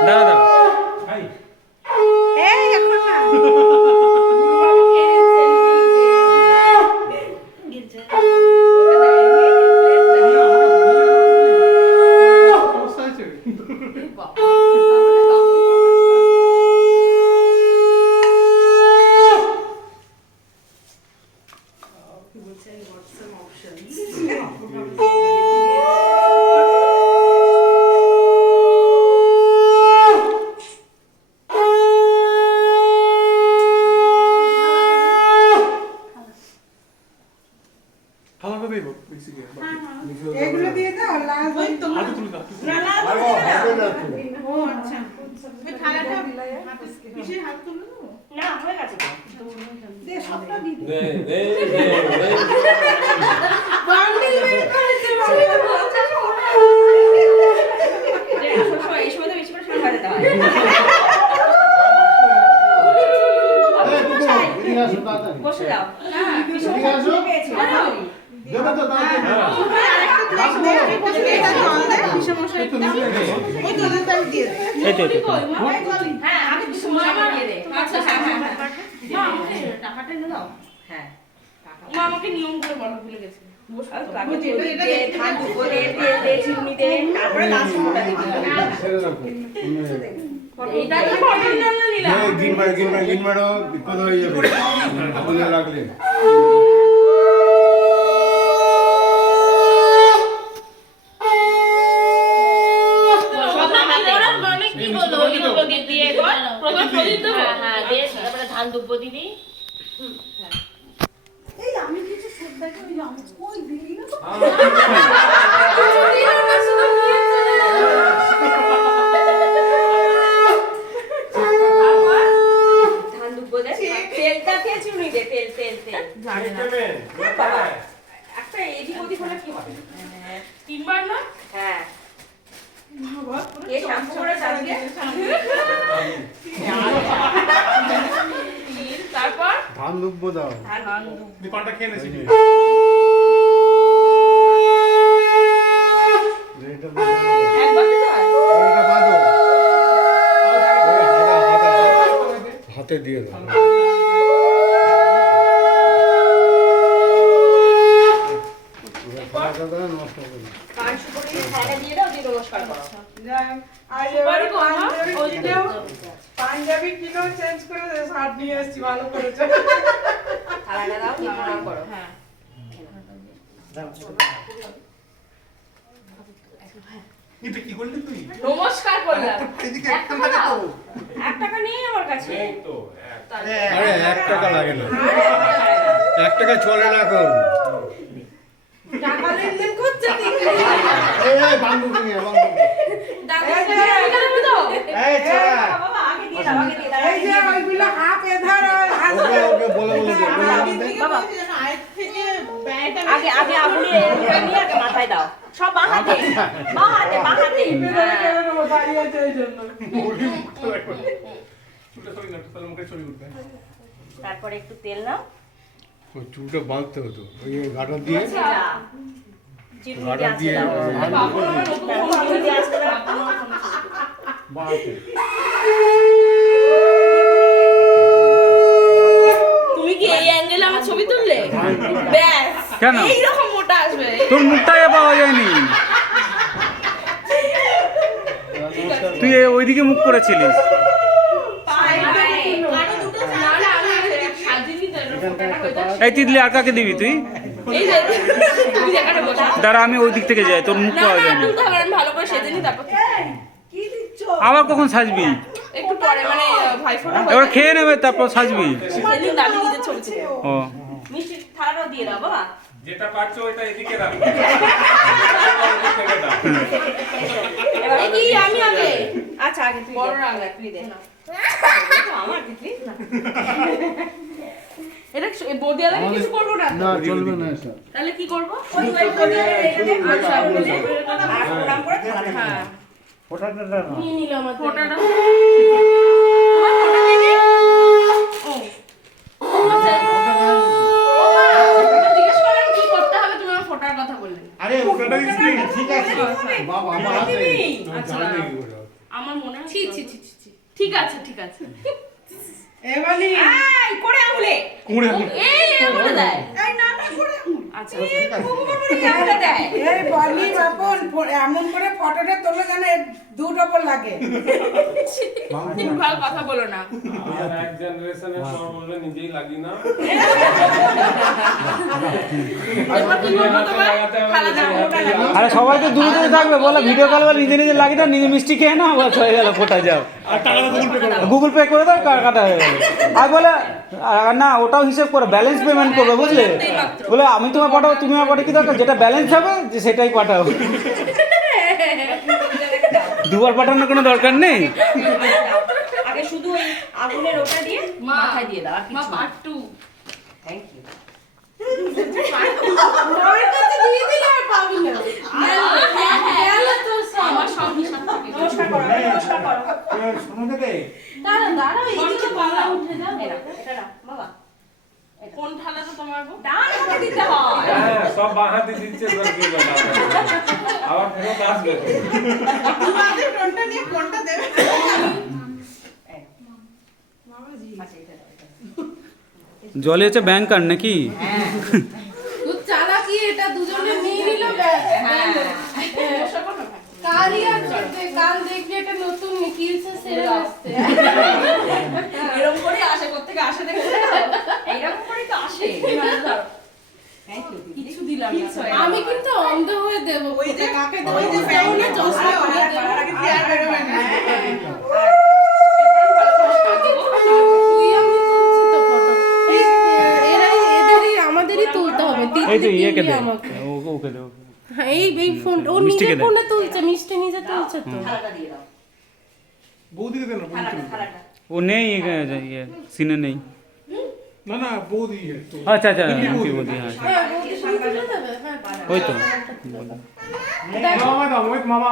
দাঁড়া দাঁড়া এই এখন না এগুলো দিয়ে দাও লাল ওই তো হাতে তুলে দাও ও আচ্ছা ওই থালাটা কিসে হাত তুলে দাও না হয়ে গেছে দে সবটা দি দে বান্ডিল বের করেছে এই সময় তো বেশি করে শুরু করে দাও বসে যাও না বিশাল শুনে পেয়েছি দেবো তো দাও হ্যাঁ আগে সময় দিয়ে দে আচ্ছা হ্যাঁ টাকাটা নিয়ে নাও হ্যাঁ মা আমাকে নিয়ম করে বলা ভুলে গেছে ধান দুপুরে তেল দে চিনি দে তারপরে লাস্ট মোটা দিবি এইটা তো ফটো না নিলাম গিন মারো বিপদ হয়ে যাবে বলে রাখলে ধান দুব্ব দিবি এই আমি কিছু সব দেখো ওই আমি কই দিই না তো ধান দুব্ব দে তেলটা কে চুনি দে তেল তেল তেল জানি না বাবা একটা এদিক ওদিক হলে কি হবে তিনবার না হ্যাঁ এ শ্যাম্পু করে চালিয়ে তারপর ধান দুব্ব দাও ধান দীপানটা খেয়ে নেছি একবার তো এটা বাঁধো হাতে দিয়ে দাও নষ্ট হবে না কান সুপারি ছাড়া দিয়ে দাও দিয়ে নমস্কার করো আর এবারে পাঞ্জাবি কিলো চেঞ্জ করে দে শার্ট নিয়ে আসছি ভালো করেছে থালাটা দাও নমস্কার করো হ্যাঁ এটা কি করলি তুই নমস্কার করলাম এদিকে একটা টাকা তো 1 টাকা নেই আমার কাছে এই তো আরে 1 টাকা লাগে না 1 টাকা চলে না এখন টাকা লেনদেন করছে এই বান্ধব নিয়ে বান্ধব এই ছাড়া বাবা আগে দিয়ে দাও আগে দিয়ে দাও এই যে ওইগুলো হাফ এধার হাত ওকে বলে দে বাবা থেকে ব্যাটা আগে আগে আপনি এটা নিয়ে আগে মাথায় দাও সব বাহাতে বাহাতে দাঁড়িয়ে আছে এই জন্য চুলটা সরি না তাহলে মুখে চুরি করতে তারপরে একটু তেল নাও ওই চুলটা বাঁধতে হতো ওই গাটা দিয়ে চিরুনি গাটা দিয়ে দিয়ে চিরুনি দিয়ে আসতে দাও বাঁধতে তুমি কি এই অ্যাঙ্গেলে আমার ছবি তুললে ব্যাস কেন? এই রকম মোটা আসবে তোর মুখটাই পাওয়া যায়নি তুই ওইদিকে মুখ করেছিলিস এই তিতলি আর কাকে দিবি তুই এই যে তুমি যেখানে বসা দাঁড়া আমি ওই দিক থেকে যাই তোর মুখ না পাওয়া না যায়নি তুলতে হবে না, আমি ভালো করে সেজে নি তারপর কি দিচ্ছ আবার কখন সাজবি একটু পরে মানে ভাইফোঁটা এবার খেয়ে নেবে তারপর সাজবি সেদিন আমি নিজের ছবি ছিল ও মিষ্টি থালাটাও দিয়ে দাও বাবা যেটা পারছো ওটা এদিকে রাখ এবারে কি আমি আগে আচ্ছা আগে তুই বড় রাখলা তুই দে আমার দিদি এটা বদিয়ালে কিছু করব না না চলবে না স্যার তাহলে কি করব ওই বদিয়ালে এখানে আচ্ছা বলে আর প্রণাম করে থালাটা হ্যাঁ ফোটাটা না নিয়ে নিলাম ফোটাটা আরে ওটা ঠিক আছে বাবা আমার হাতে আচ্ছা জানি কি করে আমার মনে হয় ছি ছি ছি ছি ছি। ঠিক আছে ঠিক আছে এবারে এই করে আঙুলে এই আঙুলে দেয় আচ্ছা এই আঙুলে দেয় এই বলি বাপন এমন করে ফটোটা তোলো যেন দু ডবল লাগে। ভুলভাল কথা বলো না আর এক জেনারেশনের পর বললে নিজেই লাগি না এবার কি করবো তোমার খালা দাও ওটা লাগো আরে সবাই তো দূরে দূরে থাকবে বলে ভিডিও কল বলে নিজে নিজে লাগি না নিজে মিষ্টি খেয়ে না বাস হয়ে গেল ফোটা যাও গুগল পে করে দাও কাটা হয়ে গেল আর বলে না ওটাও হিসেব করে ব্যালেন্স পেমেন্ট করবে বুঝলে বলে আমি তোমার পাঠাবো তুমি আমার পাঠাও কি দরকার যেটা ব্যালেন্স হবে যে সেটাই পাঠাও দুবার পাঠানোর কোনো দরকার নেই আগে শুধু ওই আগুনের ওটা দিয়ে মাথায় দিয়ে দাও আর মা কিছু পার্ট 2 থ্যাংক ইউ মায়ের কাছে দিয়ে দিলে আর পাবি না। গেল তো সব। আমার সঙ্গে সাথে নমস্কার করো নমস্কার করো দাঁড়া দাঁড়া এইদিকে পালা উঠে যাও। এটা এটা না বাবা কোন থালাটা তোমার গো ডান হাতে দিতে হয় হ্যাঁ সব বাহাতে দিচ্ছে এবার কি বলা আবার ফেরত আসবে তো। তোমাদের টোনটা নিয়ে কোনটা দেবে? আচ্ছা এটা দাও, এটা দাও। জলে হচ্ছে ব্যাংকার নাকি খুব চালাকি এটা দুজনে নিয়ে নিল ব্যাস। কালই আর চলবে কাল দেখবি এটা নতুন কিলসে সেরে আসছে। এরকম করে আসে কোত্থেকে আসে দেখো এইরকম করে তো আসে থ্যাংক ইউ কিছু দিলাম না আমি কিন্তু অন্ধ হয়ে দেব। ওই যে কাকে দেব ওই যে সামনে চশমা পরে দেব। আর বেরোবে না। তুই আমি তুলছি তো ফটো। এদেরই আমাদেরই তুলতে হবে। এই তো তিতলি ইয়েকে দে আমাকে। ওকে দে হ্যাঁ এই ফোন ও মিষ্টিকে নিজে দে। ফোনে তুলছে মিষ্টি নিজে তুলছে তো। থালাটা দিয়ে দাও বৌদিকে দেন থালাটা থালাটা ও নেই ইয়ে সিনে নেই না না বৌদি আচ্ছা আচ্ছা কি বলছি হ্যাঁ হ্যাঁ ও কি তুলে দেবে হ্যাঁ ওই তো মামা দাও মামা